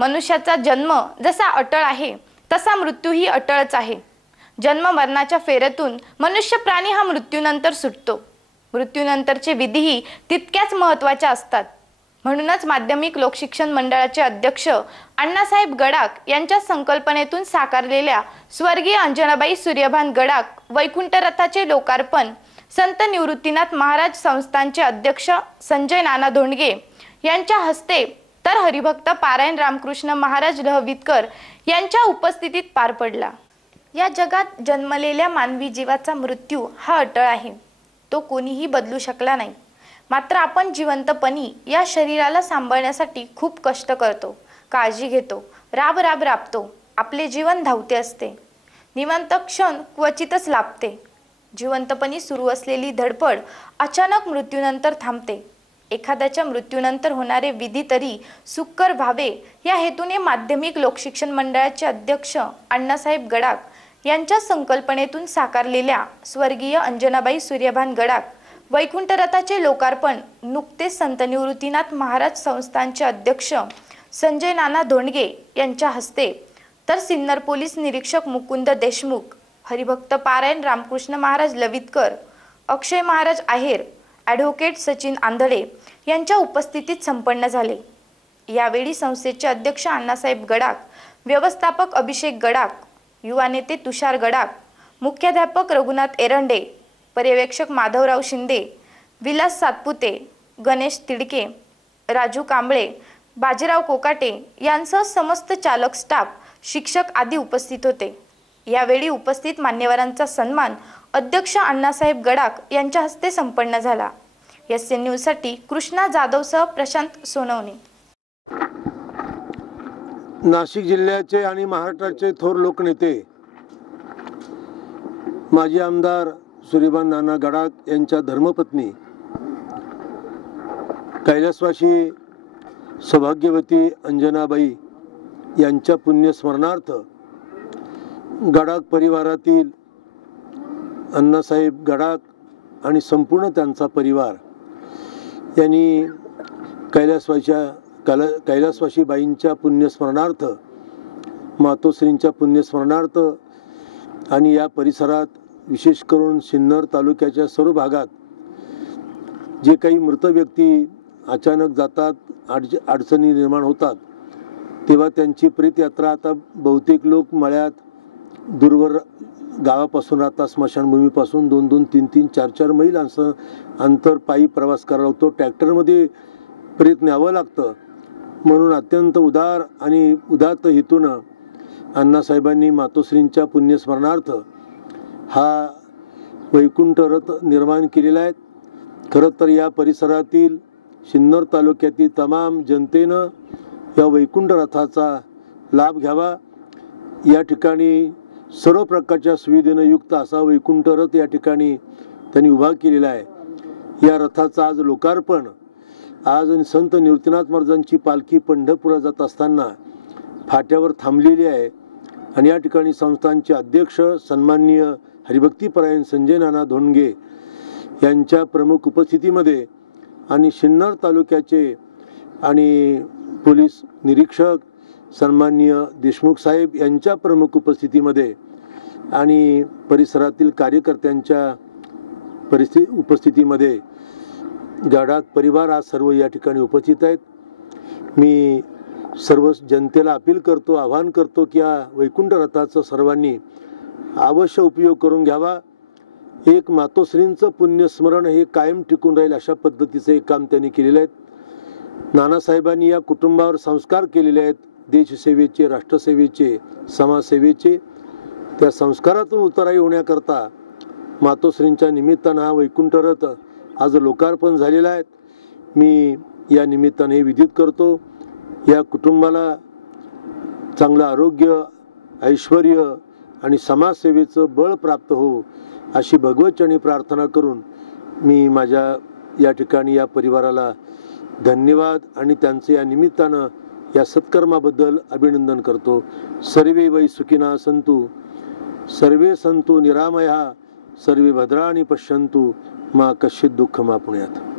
मनुष्याचा जन्म जसा अटळ आहे तसा मृत्यूही अटळच आहे. जन्म मरणाच्या फेऱ्यातून मनुष्य प्राणी हा मृत्यूनंतर सुटतो. मृत्यूनंतरचे विधीही तितक्याच महत्त्वाच्या असतात. म्हणूनच माध्यमिक लोकशिक्षण मंडळाचे अध्यक्ष अण्णासाहेब गडाक यांच्या संकल्पनेतून साकारलेल्या स्वर्गीय अंजनाबाई सूर्यभान गडाक वैकुंठ रथाचे लोकार्पण संत निवृत्तीनाथ महाराज संस्थानचे अध्यक्ष संजय नाना धोंडगे यांच्या हस्ते तर हरिभक्त पारायण रामकृष्ण महाराज रहवितकर यांच्या उपस्थितीत पार पडला. या जगात जन्मलेल्या मानवी जीवाचा मृत्यू हा अटळ आहे. तो कोणीही बदलू शकला नाही. मात्र आपण जिवंतपणी या शरीराला सांभाळण्यासाठी खूप कष्ट करतो काळजी घेतो राब राब राबतो आपले जीवन धावते असते. निवांत क्षण क्वचितच लाभते. जिवंतपणी सुरू असलेली धडपड अचानक मृत्यूनंतर थांबते. एखाद्याच्या मृत्यूनंतर होणारे विधी तरी सुकर व्हावे. या हेतूने माध्यमिक लोकशिक्षण मंडळाचे अध्यक्ष अण्णासाहेब गडाक यांच्या संकल्पनेतून साकारलेल्या स्वर्गीय अंजनाबाई सूर्यभान गडाक वैकुंठरथाचे लोकार्पण नुकतेच संत निवृत्तीनाथ महाराज संस्थानचे अध्यक्ष संजय नाना धोंडगे यांच्या हस्ते तर सिन्नर पोलीस निरीक्षक मुकुंद देशमुख हरिभक्त पारायण रामकृष्ण महाराज लवितकर अक्षय महाराज आहेर ॲडव्होकेट सचिन आंधळे यांच्या उपस्थितीत संपन्न झाले. यावेळी संस्थेचे अध्यक्ष अण्णासाहेब गडाक व्यवस्थापक अभिषेक गडाक युवा नेते तुषार गडाक मुख्याध्यापक रघुनाथ एरंडे पर्यवेक्षक माधवराव शिंदे विलास सातपुते गणेश तिडके राजू कांबळे बाजीराव कोकाटे यांसह समस्त चालक स्टाफ शिक्षक आदी उपस्थित होते. यावेळी उपस्थित मान्यवरांचा सन्मान अध्यक्ष अण्णासाहेब गडाक यांच्या हस्ते संपन्न झाला. एस एन न्यूजसाठी कृष्णा जाधवसह प्रशांत सोनवणे. नाशिक जिल्ह्याचे आणि महाराष्ट्राचे थोर लोकनेते माजी आमदार सुरीबान नाना गडाख यांच्या धर्मपत्नी कैलासवासी सौभाग्यवती अंजनाबाई यांच्या पुण्यस्मरणार्थ गडाख परिवारातील अण्णासाहेब गडाख आणि संपूर्ण त्यांचा परिवार यांनी कैलासवाच्या कैला कैलासवासी बाईंच्या पुण्यस्मरणार्थ मातोश्रींच्या पुण्यस्मरणार्थ आणि या परिसरात विशेष करून सिन्नर तालुक्याच्या सर्व भागात जे काही मृत व्यक्ती अचानक जातात अडच अडचणी निर्माण होतात तेव्हा त्यांची प्रीतयात्रा आता बहुतेक लोक मळ्यात दूरवर गावापासून आता स्मशानभूमीपासून दोन दोन तीन तीन चार चार मैल असं अंतर पायी प्रवास करावा लागतो ट्रॅक्टरमध्ये प्रेत न्यावं लागतं. म्हणून अत्यंत उदार आणि उदात्त हेतूनं अण्णासाहेबांनी मातोश्रींच्या पुण्यस्मरणार्थ हा वैकुंठ रथ निर्माण केलेला आहे. खरं तर या परिसरातील सिन्नर तालुक्यातील तमाम जनतेनं या वैकुंठ रथाचा लाभ घ्यावा. या ठिकाणी सर्व प्रकारच्या सुविधेनं युक्त असा वैकुंठ रथ या ठिकाणी त्यांनी उभा केलेला आहे. या रथाचं आज लोकार्पण. आज संत निवृत्तीनाथ महाराजांची पालखी पंढरपुरात जात असताना फाट्यावर थांबलेली आहे. आणि या ठिकाणी संस्थांचे अध्यक्ष सन्माननीय हरिभक्तीपरायण संजय नाना धोंडगे यांच्या प्रमुख उपस्थितीमध्ये आणि सिन्नर तालुक्याचे आणि पोलीस निरीक्षक सन्माननीय देशमुख साहेब यांच्या प्रमुख उपस्थितीमध्ये आणि परिसरातील कार्यकर्त्यांच्या परिस्थिती उपस्थितीमध्ये गडाख परिवार आज सर्व या ठिकाणी उपस्थित आहेत. मी सर्व जनतेला अपील करतो आवाहन करतो की या वैकुंठ रथाचं सर्वांनी अवश्य उपयोग करून घ्यावा. एक मातोश्रींचं पुण्यस्मरण हे कायम टिकून राहील अशा पद्धतीचं एक काम त्यांनी केलेलं आहे. नानासाहेबांनी या कुटुंबावर संस्कार केलेले आहेत. देशसेवेचे राष्ट्रसेवेचे समाजसेवेचे त्या संस्कारातून उतराई होण्याकरता मातोश्रींच्या निमित्तानं हा वैकुंठ रथ आज लोकार्पण झालेला आहे. मी या निमित्ताने हे विदित करतो. या कुटुंबाला चांगलं आरोग्य ऐश्वर आणि समाजसेवेचं बळ प्राप्त हो अशी भगवतचणी प्रार्थना करून मी माझ्या या ठिकाणी या परिवाराला धन्यवाद आणि त्यांचं या निमित्तानं या सत्कर्माबद्दल अभिनंदन करतो. सर्वे वै सुखिना संतु सर्वे संतु निरामया सर्वे भद्राणी पश्यंतु मा कश्चित दुःख मा पुण्यात